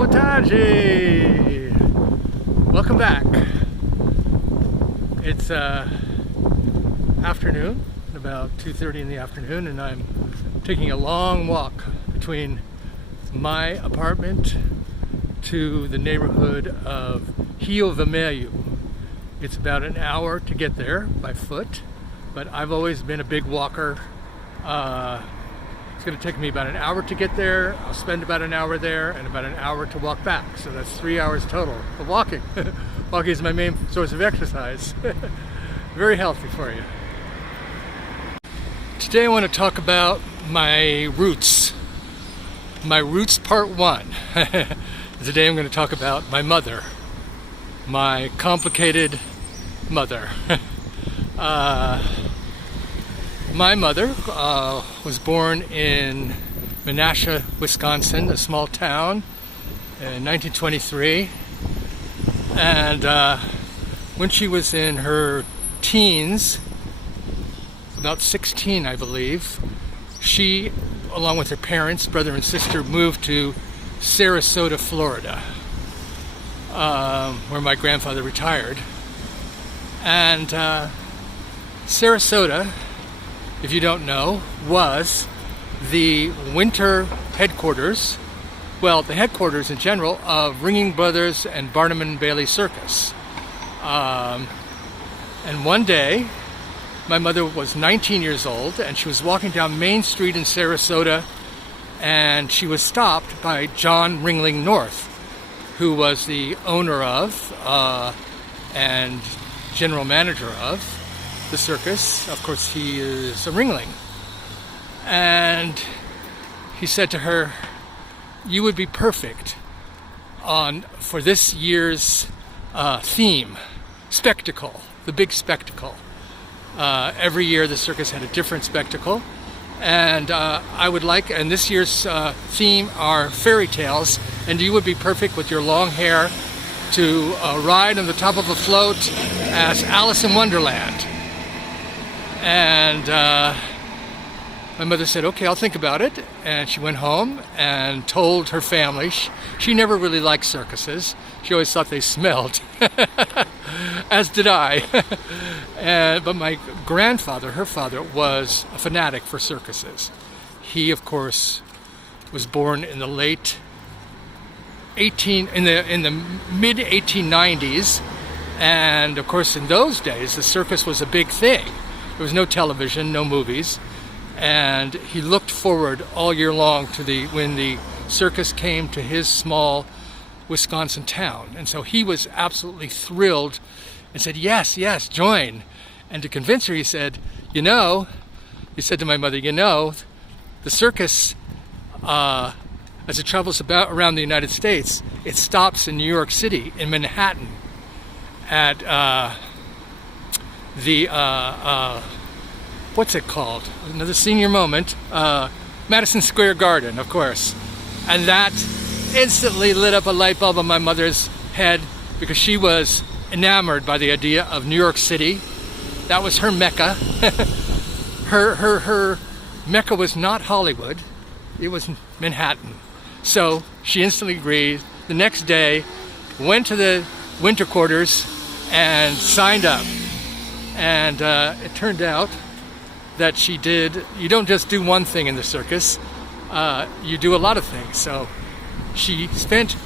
Salvador! Welcome back. It's afternoon, about 2:30 in the afternoon, and I'm taking a long walk between my apartment to the neighborhood of Rio Vermelho. It's about an hour to get there by foot, but I've always been a big walker. It's going to take me about an hour to get there. I'll spend about an hour there and about an hour to walk back. So that's 3 hours total of walking. Walking is my main source of exercise. Very healthy for you. Today I want to talk about my roots. My roots part one. Today I'm going to talk about my mother. My complicated mother. My mother was born in Menasha, Wisconsin, a small town, in 1923. And when she was in her teens, about 16 I believe, she, along with her parents, brother and sister, moved to Sarasota, Florida, where my grandfather retired. And Sarasota, if you don't know, was the winter headquarters, well, the headquarters in general, of Ringling Brothers and Barnum and Bailey Circus. And one day, my mother was 19 years old, and she was walking down Main Street in Sarasota, and she was stopped by John Ringling North, who was the owner of and general manager of the circus. Of course, he is a Ringling. And he said to her, "You would be perfect for this year's theme, spectacle, the big spectacle." Every year the circus had a different spectacle. And I would like, and this year's theme are fairy tales, and you would be perfect with your long hair to ride on the top of a float as Alice in Wonderland. And my mother said, "Okay, I'll think about it." And she went home and told her family. She never really liked circuses. She always thought they smelled, as did I. But my grandfather, her father, was a fanatic for circuses. He, of course, was born in the in the mid 1890s, and of course, in those days, the circus was a big thing. There was no television, no movies, and he looked forward all year long to when the circus came to his small Wisconsin town. And so he was absolutely thrilled and said, yes, join. And to convince her, he said, he said to my mother, the circus, as it travels around the United States, it stops in New York City, in Manhattan, at what's it called? Another senior moment. Madison Square Garden, of course. And that instantly lit up a light bulb on my mother's head, because she was enamored by the idea of New York City. That was her Mecca. her Mecca was not Hollywood. It was Manhattan. So she instantly agreed. The next day, went to the winter quarters and signed up. And it turned out that you don't just do one thing in the circus, you do a lot of things. So she spent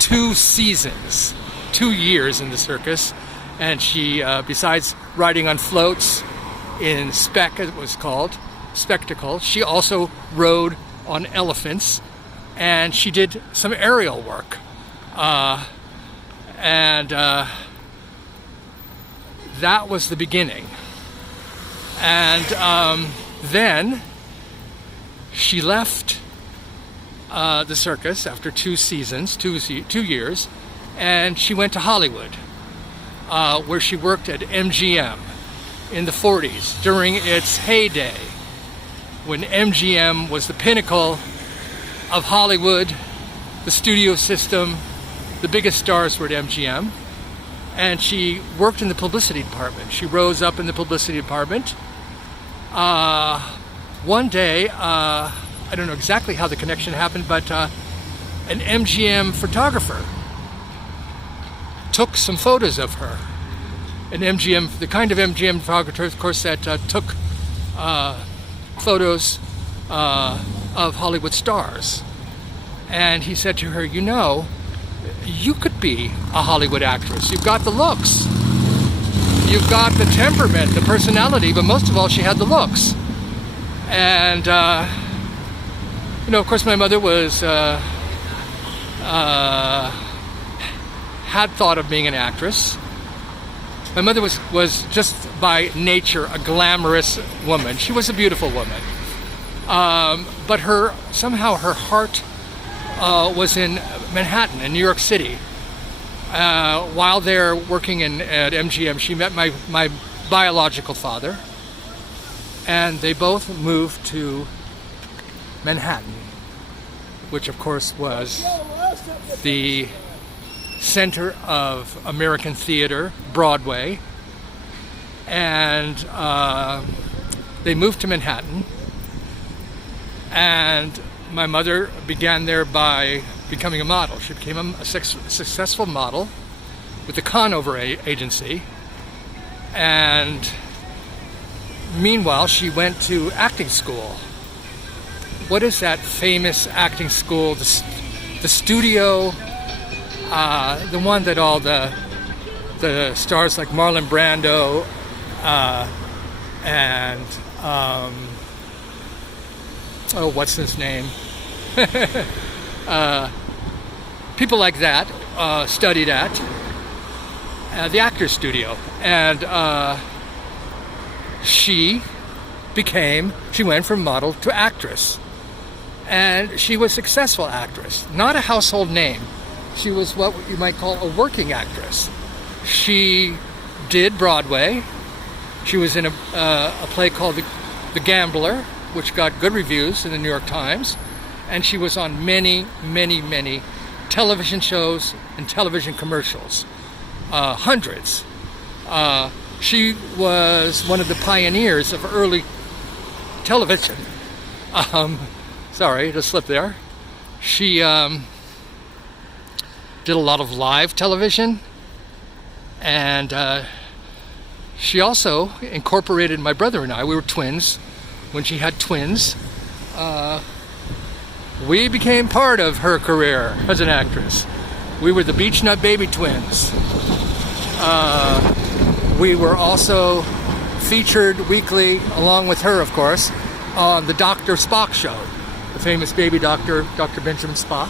2 seasons, 2 years in the circus, and she, besides riding on floats in it was called, spectacle, she also rode on elephants, and she did some aerial work. That was the beginning. And then she left the circus after 2 seasons, 2 years, and she went to Hollywood, where she worked at MGM in the 40s during its heyday, when MGM was the pinnacle of Hollywood, the studio system. The biggest stars were at MGM. And she worked in the publicity department. She rose up in the publicity department. One day, I don't know exactly how the connection happened, but an MGM photographer took some photos of her. An MGM, the kind of MGM photographer, of course, that took photos of Hollywood stars. And he said to her, you know, you could be a Hollywood actress. You've got the looks. You've got the temperament, the personality, but most of all, she had the looks. And, you know, of course, my mother was, had thought of being an actress. My mother was just by nature a glamorous woman. She was a beautiful woman. But somehow her heart was in Manhattan, in New York City. While there working at MGM, she met my biological father, and they both moved to Manhattan, which of course was the center of American theater, Broadway. And they moved to Manhattan, and my mother began there by becoming a model. She became a successful model with the Conover agency, and meanwhile she went to acting school. What is that famous acting school? The studio, the one that all the stars like Marlon Brando and what's his name? People like that studied at the Actors Studio, and she went from model to actress, and she was a successful actress, not a household name. She was what you might call a working actress. She did Broadway. She was in a play called The Gambler, which got good reviews in the New York Times. And she was on many, many, many television shows and television commercials. Hundreds. She was one of the pioneers of early television. Sorry, just slipped there. She did a lot of live television, and she also incorporated my brother and I. We were twins. When she had twins, we became part of her career as an actress. We were the Beach Nut Baby Twins. We were also featured weekly, along with her, of course, on the Dr. Spock show, the famous baby doctor, Dr. Benjamin Spock.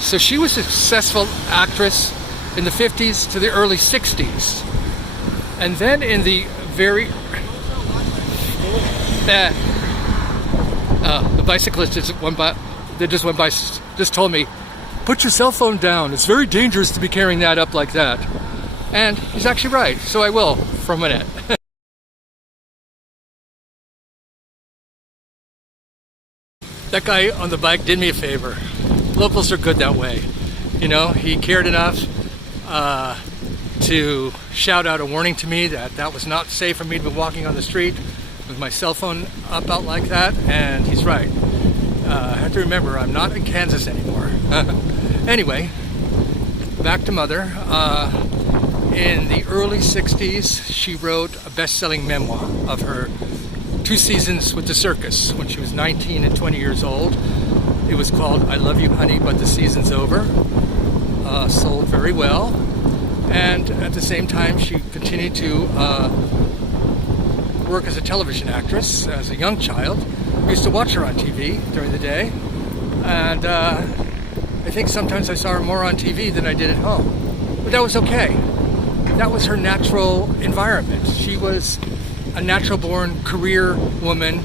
So she was a successful actress in the 50s to the early 60s. And then in the very... the bicyclist just went by, just told me, put your cell phone down. It's very dangerous to be carrying that up like that. And he's actually right, so I will for a minute. That guy on the bike did me a favor. Locals are good that way. You know, he cared enough to shout out a warning to me that was not safe for me to be walking on the street with my cell phone up out like that, and he's right. I have to remember, I'm not in Kansas anymore. Anyway, back to Mother. In the early 60s, she wrote a best-selling memoir of her 2 seasons with the circus when she was 19 and 20 years old. It was called I Love You Honey, But the Season's Over. Sold very well. And at the same time, she continued to work as a television actress as a young child. I used to watch her on TV during the day. And I think sometimes I saw her more on TV than I did at home. But that was okay. That was her natural environment. She was a natural-born career woman,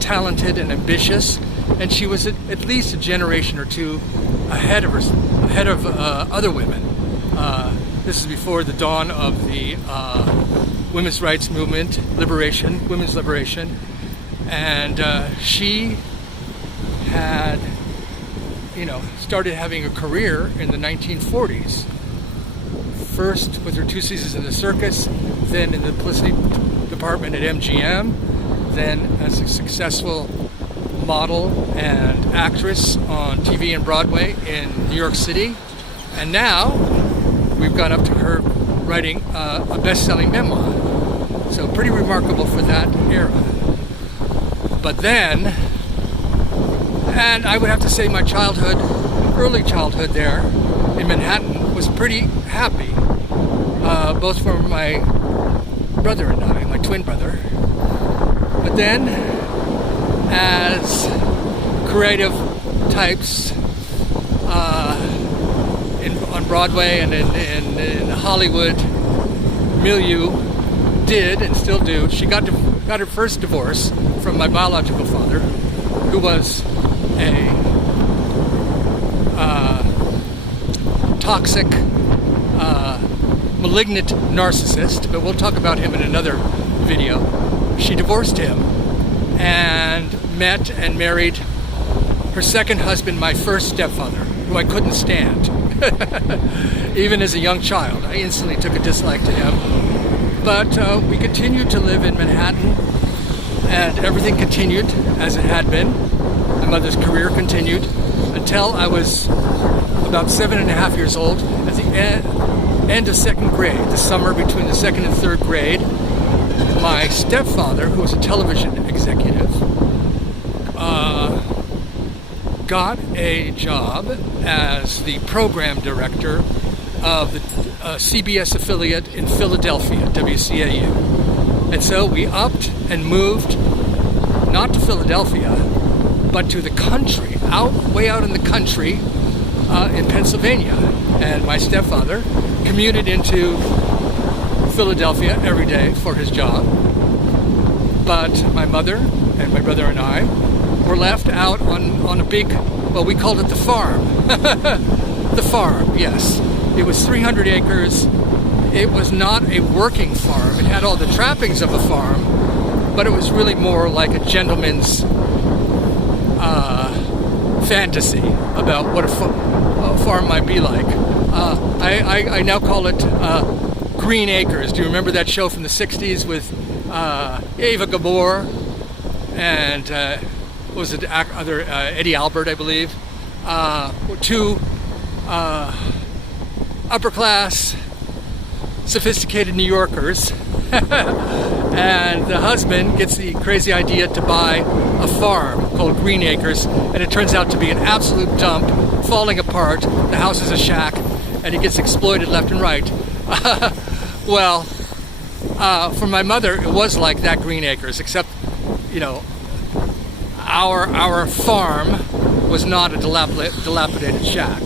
talented and ambitious, and she was at least a generation or two ahead of other women. This is before the dawn of the women's rights movement, women's liberation, and she had, started having a career in the 1940s. First with her 2 seasons in the circus, then in the publicity department at MGM, then as a successful model and actress on TV and Broadway in New York City. And now we've gone up to her writing a best-selling memoir. So pretty remarkable for that era. But then, and I would have to say my childhood, early childhood there in Manhattan was pretty happy, both for my brother and I, my twin brother. But then, as creative types on Broadway and in Hollywood milieu did and still do, she got her first divorce from my biological father, who was a toxic, malignant narcissist, but we'll talk about him in another video. She divorced him and met and married her second husband, my first stepfather, who I couldn't stand. Even as a young child, I instantly took a dislike to him. But we continued to live in Manhattan, and everything continued as it had been. My mother's career continued until I was about 7.5 years old. At the end of second grade, the summer between the second and third grade, my stepfather, who was a television executive, got a job as the program director of the CBS affiliate in Philadelphia, WCAU. And so we upped and moved, not to Philadelphia, but to the country, way out in the country in Pennsylvania. And my stepfather commuted into Philadelphia every day for his job. But my mother and my brother and I were left out on a big, well, we called it the farm. The farm, yes. It was 300 acres. It was not a working farm. It had all the trappings of a farm, but it was really more like a gentleman's fantasy about what a farm might be like. I now call it Green Acres. Do you remember that show from the 60s with Ava Gabor and what was it, Eddie Albert, I believe? Two upper class, sophisticated New Yorkers, and the husband gets the crazy idea to buy a farm called Green Acres, and it turns out to be an absolute dump, falling apart. The house is a shack, and he gets exploited left and right. Well, for my mother, it was like that Green Acres, except, you know, our farm was not a dilapidated shack.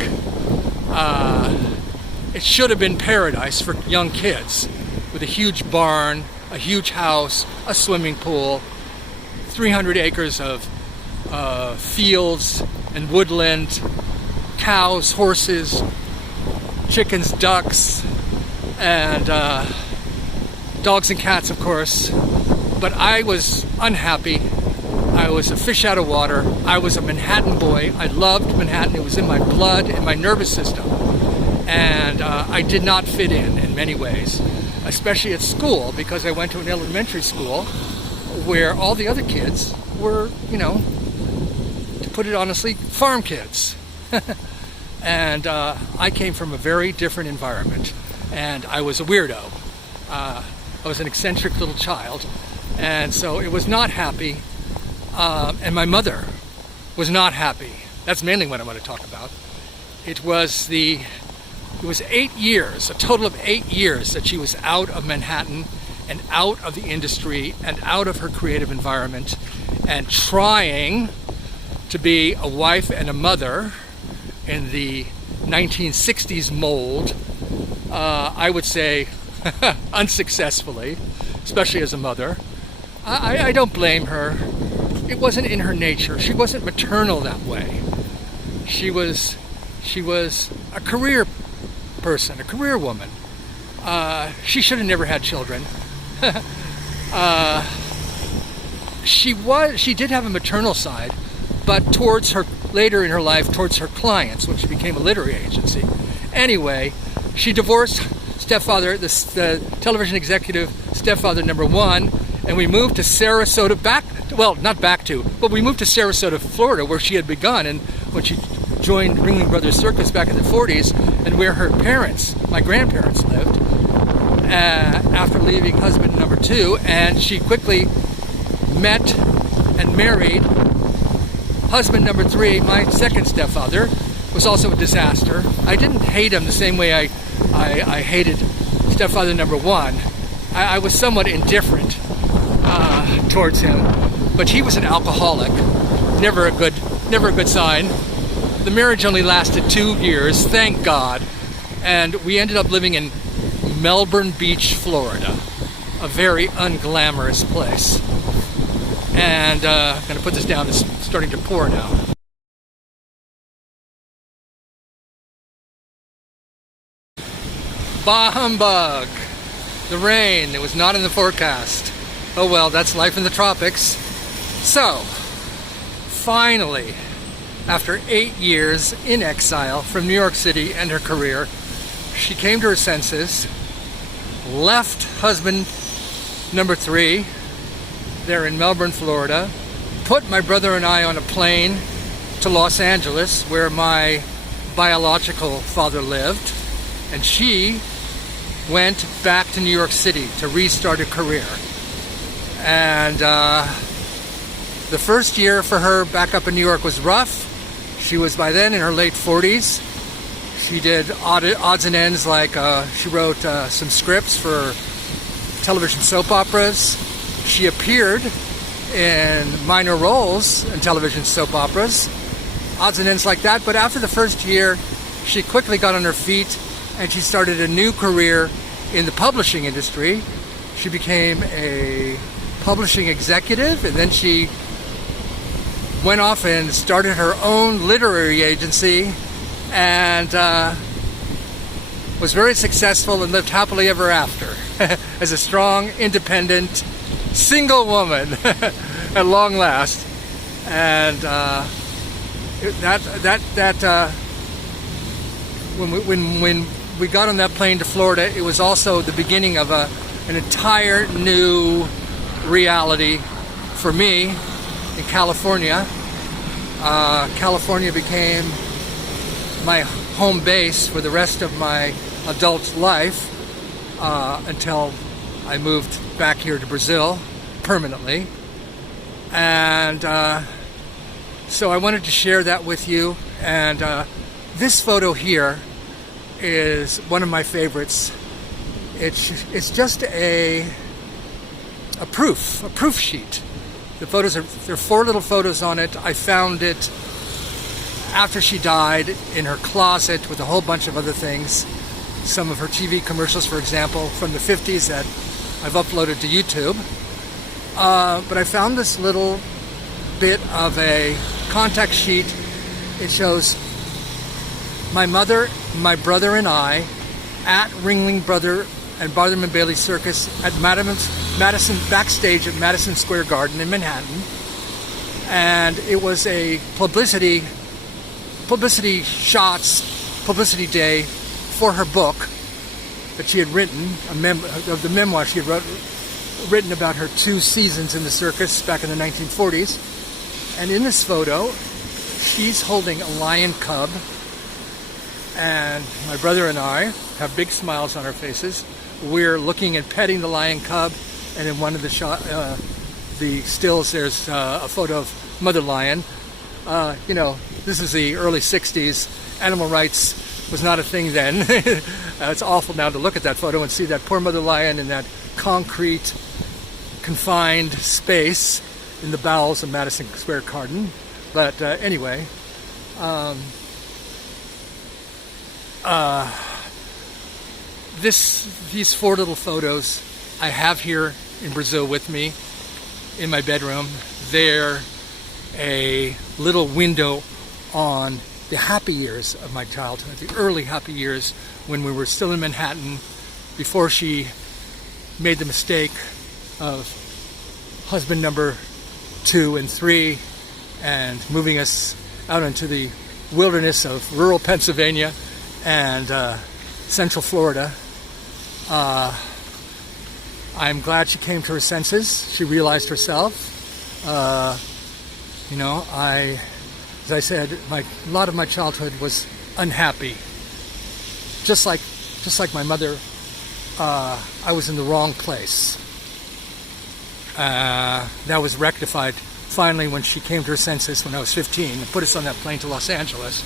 It should have been paradise for young kids, with a huge barn, a huge house, a swimming pool, 300 acres of fields and woodland, cows, horses, chickens, ducks, and dogs and cats, of course. But I was unhappy. I was a fish out of water. I was a Manhattan boy. I loved Manhattan. It was in my blood, in my nervous system. And I did not fit in many ways, especially at school, because I went to an elementary school where all the other kids were, you know, to put it honestly, farm kids. And I came from a very different environment, and I was a weirdo. I was an eccentric little child, and so it was not happy. And my mother was not happy. That's mainly what I'm going to talk about. It was 8 years, a total of 8 years, that she was out of Manhattan and out of the industry and out of her creative environment and trying to be a wife and a mother in the 1960s mold. I would say unsuccessfully, especially as a mother. I don't blame her. It wasn't in her nature. She wasn't maternal that way. She was a career person, a career woman. She should have never had children. She did have a maternal side, but towards her, later in her life, towards her clients, when she became a literary agency. Anyway, she divorced stepfather, the television executive stepfather number one, and we moved to Sarasota, but we moved to Sarasota, Florida, where she had begun, and when she joined Ringling Brothers Circus back in the 40s, and where her parents, my grandparents, lived, after leaving husband number 2, and she quickly met and married husband number 3, my second stepfather, was also a disaster. I didn't hate him the same way I hated stepfather number 1. I was somewhat indifferent towards him, but he was an alcoholic. Never a good sign. The marriage only lasted 2 years, thank God, and we ended up living in Melbourne Beach, Florida, a very unglamorous place. And I'm going to put this down. It's starting to pour now. Bah humbug! The rain. It was not in the forecast. Oh well, that's life in the tropics. So, finally, after 8 years in exile from New York City and her career, she came to her senses, left husband number 3 there in Melbourne, Florida, put my brother and I on a plane to Los Angeles, where my biological father lived, and she went back to New York City to restart her career. And the first year for her back up in New York was rough. She was by then in her late 40s. She did odds and ends, like she wrote some scripts for television soap operas. She appeared in minor roles in television soap operas, odds and ends like that. But after the first year, she quickly got on her feet and she started a new career in the publishing industry. She became a publishing executive, and then she went off and started her own literary agency, and was very successful and lived happily ever after as a strong, independent, single woman at long last. And when we got on that plane to Florida, it was also the beginning of an entire new reality for me in California. California became my home base for the rest of my adult life until I moved back here to Brazil permanently. And so I wanted to share that with you. And this photo here is one of my favorites. It's just a proof sheet. The photos there are 4 little photos on it. I found it after she died in her closet with a whole bunch of other things. Some of her TV commercials, for example, from the 50s that I've uploaded to YouTube. But I found this little bit of a contact sheet. It shows my mother, my brother, and I at Ringling Brother and Barnum and Bailey Circus at Madison backstage at Madison Square Garden in Manhattan. And it was a publicity shots, publicity day for her book that she had written, of the memoir she had written about her 2 seasons in the circus back in the 1940s. And in this photo, she's holding a lion cub, and my brother and I have big smiles on our faces. We're looking and petting the lion cub, and in one of the stills, there's a photo of Mother Lion. This is the early 60s. Animal rights was not a thing then. It's awful now to look at that photo and see that poor Mother Lion in that concrete, confined space in the bowels of Madison Square Garden. But anyway, these 4 little photos I have here in Brazil with me in my bedroom. They're a little window on the happy years of my childhood, the early happy years when we were still in Manhattan, before she made the mistake of husband number 2 and 3 and moving us out into the wilderness of rural Pennsylvania and Central Florida. I'm glad she came to her senses. She realized herself. You know, as I said, a lot of my childhood was unhappy. Just like my mother, I was in the wrong place. That was rectified finally when she came to her senses when I was 15 and put us on that plane to Los Angeles.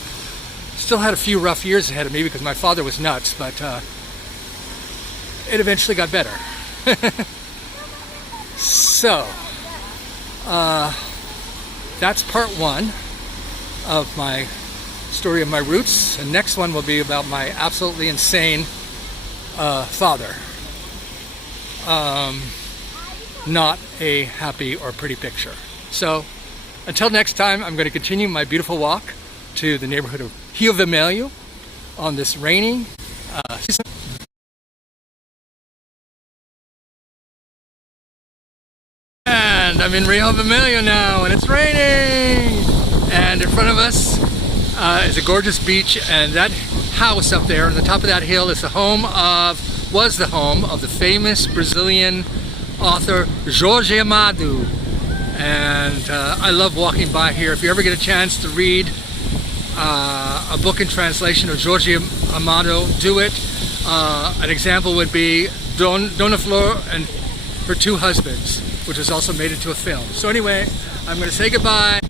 Still had a few rough years ahead of me because my father was nuts, but it eventually got better. So, that's part one of my story of my roots. And next one will be about my absolutely insane father. Not a happy or pretty picture. So, until next time, I'm going to continue my beautiful walk to the neighborhood of Rio Vermelho on this rainy season. And I'm in Rio Vermelho now, and it's raining! And in front of us is a gorgeous beach, and that house up there on the top of that hill is was the home of the famous Brazilian author Jorge Amado. And I love walking by here. If you ever get a chance to read a book in translation of Jorge Amado, do it. An example would be Dona Flor and Her Two Husbands, which was also made into a film. So anyway, I'm going to say goodbye.